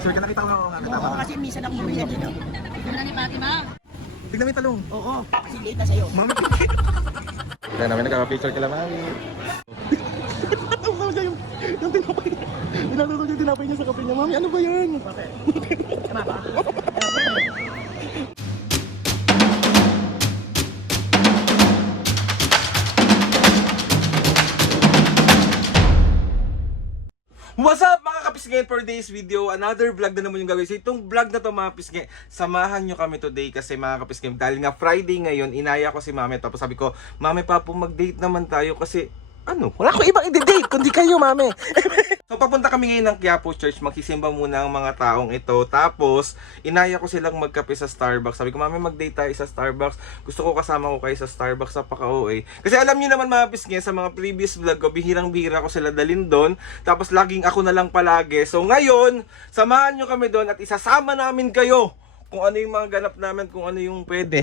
Sir, ka nakita ko nga nga. Oo, kasi minsan ako umuwi na dito. Wala ni Fatima. Tignan mo yung talong. Oo, kasi late na sa'yo. Mami. Kaya namin nagkaka-picture kila Mami. Ang yung tinapay. Inalala yung tinapay niya sa kape niya. Mami, ano ba yan? Tama ba? What's up mga kapisngin, for today's video, another vlog na naman yung gagawin. So itong vlog na to mga kapisngin, samahan nyo kami today kasi mga kapisngin, dahil nga Friday ngayon, inaya ko si Mami. Tapos sabi ko, Mami Papo, mag-date naman tayo kasi ano, wala ko ibang i-date kundi kayo, Mami. So papunta kami ngayon ng Quiapo Church, magsisimba muna ang mga taong ito. Tapos inaya ko silang magkape sa Starbucks. Sabi ko, Mami, mag-date tayo sa Starbucks. Gusto ko kasama ko kayo sa Starbucks, napaka-OA. Kasi alam niyo naman mga pisngin, sa mga previous vlog ko, bihirang-bihira ko sila dalhin doon. Tapos laging ako na lang palagi. So ngayon, samahan nyo kami doon at isasama namin kayo kung ano yung mga ganap namin, kung ano yung pwede.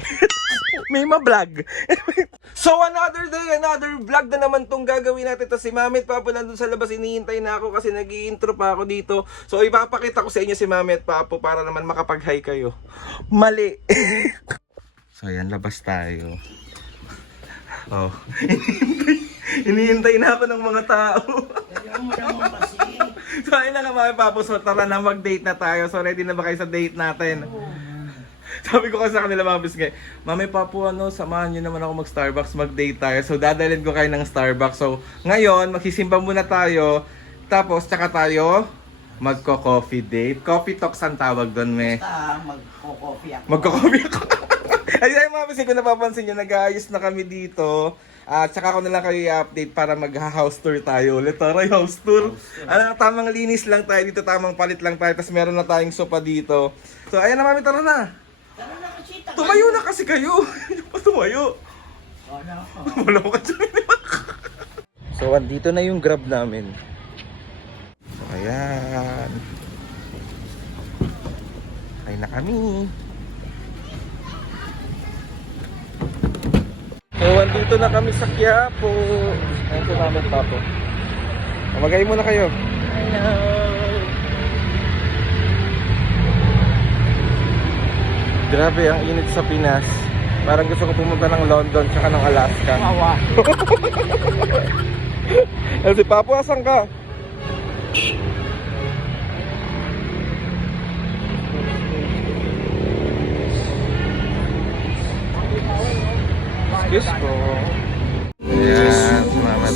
May ma-vlog. So another day, another vlog na naman tong gagawin natin. To si Mami at Papo nandun sa labas, hinihintay na ako kasi nag-i-intro pa ako dito. So ipapakita ko sa inyo si Mami at Papo para naman makapag-hi kayo. Mali. So ayan, labas tayo. Oh. Hinihintay na ako ng mga tao. So ayun na nga Mami Papo, so tara na, mag-date na tayo. So ready na ba kayo sa date natin? Sabi ko kasi sa kanila mga bisgay, Mami Papo, samahan nyo naman ako mag-Starbucks, mag-date tayo. So dadalhin ko kayo ng Starbucks. So ngayon, magsisimba muna tayo. Tapos tsaka tayo magko-coffee date. Coffee talks ang tawag doon, me. Basta magko-coffee ako. Magko-coffee ako. Ay mga bisgay, kung napapansin nyo, nag-aayos na kami dito. Tsaka ako na lang kayo i-update para mag-house tour tayo ulit. Tara, house tour. Tamang linis lang tayo dito, tamang palit lang tayo. Tapos meron na tayong sopa dito. So ayan na Mami, tara na. Tumayo na kasi kayo. Hindi pa tumayo. Wala ko kasi. So andito na yung Grab namin. So ayan. Ay na kami. So andito na kami sa Quiapo. Ayan si Mami at Papo. Magay muna kayo. Hello. Grabe ang init sa Pinas. Parang gusto ko pumunta ng London tsaka ng Alaska. Wawa. Ayan si Papo, asan ka? Excuse po. Ayan, salamat.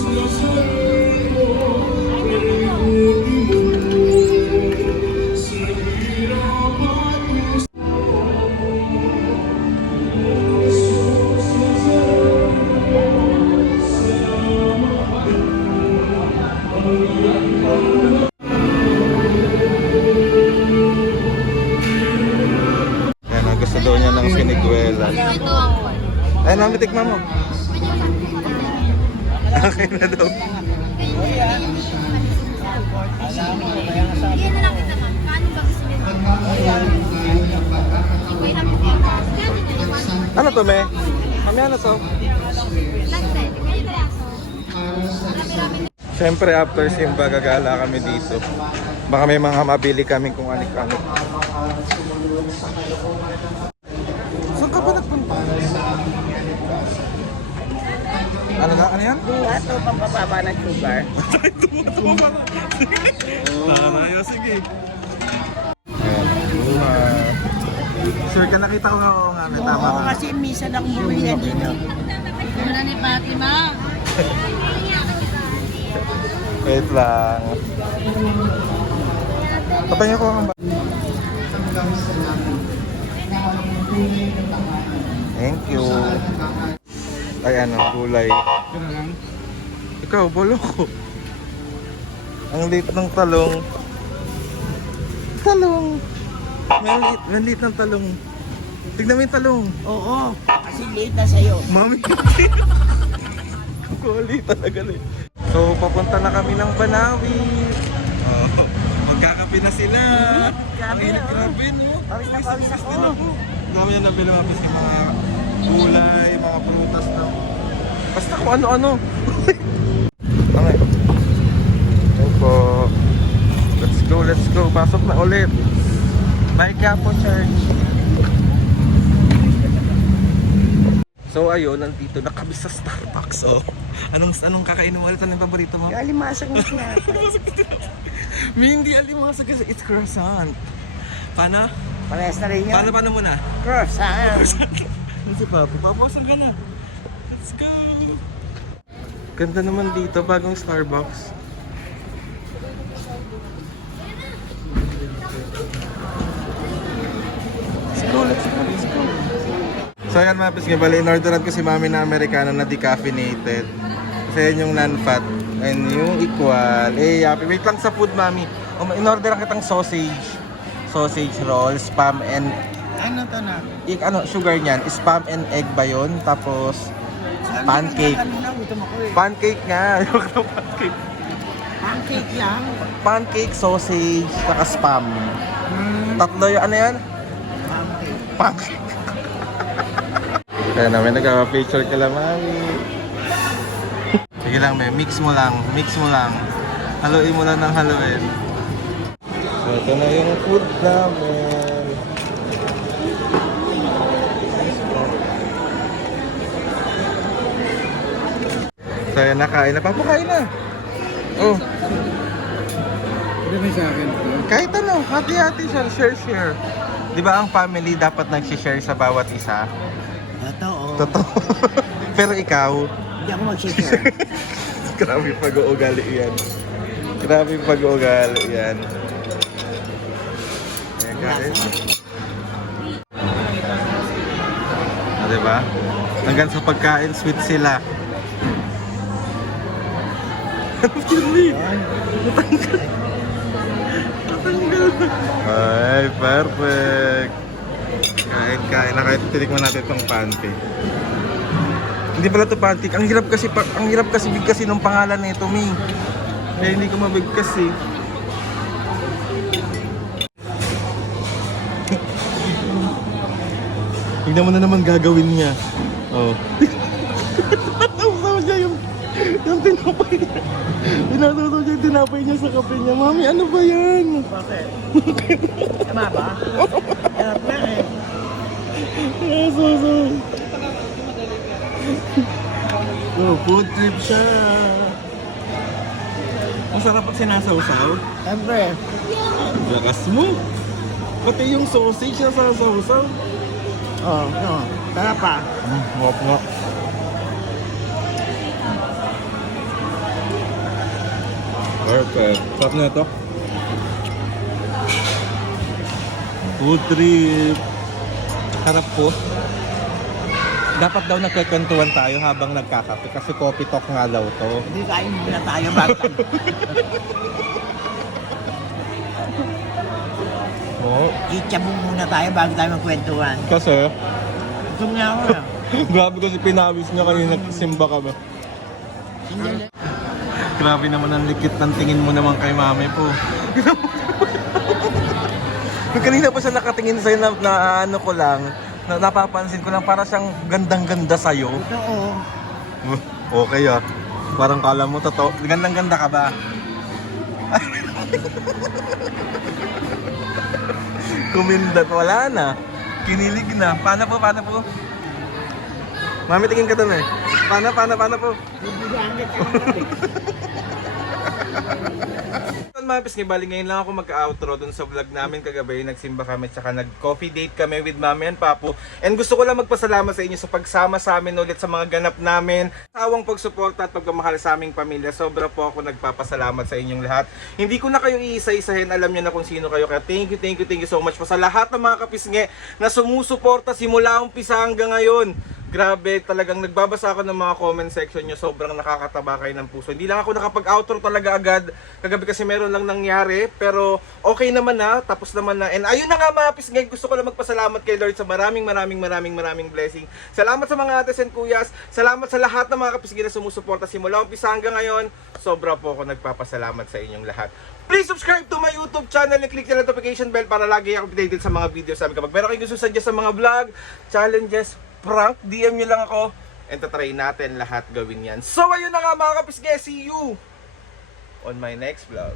Ayan, gusto daw niya ng siniguela. Ito ang Ay, Mami, tikman mo. Okay na daw. Hindi na lang kita ma'am. Paano ba gusto niyo? Okay lang po. Ano to, me? Mami, ano to? Lanset. Kaya peraso. Marami-rami. Siyempre, after simba, gagala kami dito. Baka may mga mabili kami kung anik-anik. Saan ka ba nagpunta? Ano na? Ano yan? Ito, pampababa ng sugar. Tanayo, sige. Sir, ka nakita ko nga ako nga. May tama Oo, ka. kasi minsan ako umuwi na dito. Wala ni Fatima. Wait lang. Patay ko ang Thank you. Ay ano, gulay. Ikaw, bolo ko. Ang liit ng talong. Talong. May liit ng talong. Tignan mo yung talong. Oo, kasi late na sa'yo. Mami. Kulit talaga na. So, papunta na kami ng Banawi. Oh, magkakape na sila. Grabe, Ay, oh. grabe, no? Pawis na pawis ako. Dami na nabili mga piski, mga gulay, mga prutas na. Basta kung ano-ano. Okay. Ito po. go. Pasok na ulit. May Quiapo Church. So ayun, nandito na kami sa Starbucks. Oh. Anong kakainin mo ulit? Anong paborito mo? Yung alimasag mo siya. Hindi alimasag kasi it's croissant. Paano? Parehas na rin yun. Paano muna? Croissant. Ano si Papa? Papawasan ka na. Let's go! Ganda naman dito, bagong Starbucks. Let's go. So ayan mga pisngi, bali in-orderan ko si mami na Americano na decaffeinated. Kasi yan yung non-fat and yung equal. Happy. Wait lang sa food, mami. In-orderan kitang sausage roll, spam and Ano to na? sugar niyan, spam and egg ba yun? Tapos pancake. Gutom ako eh. Pancake nga. Pancake. Pancake lang. Pancake, sausage, saka spam. Tatlo yung ano yan? Pancake. Pancake. Kaya namin nagka-picture ka lang, mami. Sige lang, may mix mo lang. Haluin mo lang ng haluin. So, ito na yung food namin. So, yan, nakain na. Papakain na. Oh. Ano may sa akin? Kahit ano, hati-hati siya, share. Di ba ang family dapat nag-share sa bawat isa? Totoo. Pero ikaw, Hindi ako mag-share. grabe pag-uugali yan. Ayan, guys. Diba? Hanggang sa pagkain, sweet sila. Ay, perfect. Kain na kahit titikman natin itong pancake. Hindi pala ito pancake. Ang hirap kasi bigkasin ng pangalan nito, Mi. Kaya hindi ko mabigkas eh. Tignan mo na naman gagawin niya. Oh. Tinatasaw niya yung tinapay niya. Tinatasaw niya yung tinapay niya sa kape niya. Mami, ano ba yan? Bakit? Tama ba? Hirap lang eh. Oh, food trip siya. Masarap pag sinasawsaw. Siyempre. Lakas mo. Pati yung sausage na sasawsaw. Oo. Sarap pa. Ngop nga. Perfect. Sarap na ito. Food trip. Sarap po. Dapat daw nagkikwentuhan tayo habang nagkakape kasi coffee talk nga daw to. Hindi kain muna tayo bago. Oo. Iitsabong muna tayo bago tayo magkwentuhan. Kasi, Gutom nga ako na. grabe kasi pinawis niya kanina nagsimba kami. Grabe naman ang likit ng tingin mo naman kay mami po. Kanina pa siya nakatingin sa'yo na ano ko lang, na napapansin ko lang para siyang gandang-ganda sa'yo. Oo. Okay ah. Parang kala mo totoo. Gandang-ganda ka ba? Kumindat, wala na. Kinilig na. Paano po? Mami, tingin ka doon eh. Paano po? Bibigamit ka Mga pisngi, bali ngayon lang ako mag-outro dun sa vlog namin kagabi. Nagsimba kami tsaka nag-coffee date kami with Mami and Papu. And gusto ko lang magpasalamat sa inyo sa pagsama sa amin ulit sa mga ganap namin. Tawang pagsuporta at pagmamahal sa aming pamilya. Sobra po ako nagpapasalamat sa inyong lahat. Hindi ko na kayo iisa-isahin, alam niyo na kung sino kayo. Kaya thank you so much po sa lahat ng mga kapisngi na sumusuporta simula umpisa hanggang ngayon. Grabe, talagang nagbabasa ako ng mga comment section nyo. Sobrang nakakataba kayo ng puso. Hindi lang ako nakapag-outro talaga agad. Kagabi kasi meron lang nangyari. Pero okay naman na. Tapos naman na. And ayun na nga mga pisngay. Gusto ko lang magpasalamat kay Lord sa maraming blessing. Salamat sa mga ates and kuyas. Salamat sa lahat ng mga kapisngay na sumusuporta simula umpisa hanggang ngayon. Sobra po ako nagpapasalamat sa inyong lahat. Please subscribe to my YouTube channel and click the notification bell para lagi ako updated sa mga videos namin. Kapag meron kayong gusto suggest sa mga vlog, challenges, prank, DM nyo lang ako and tatry natin lahat gawin yan. So ayun na nga mga kapisngi, see you on my next vlog.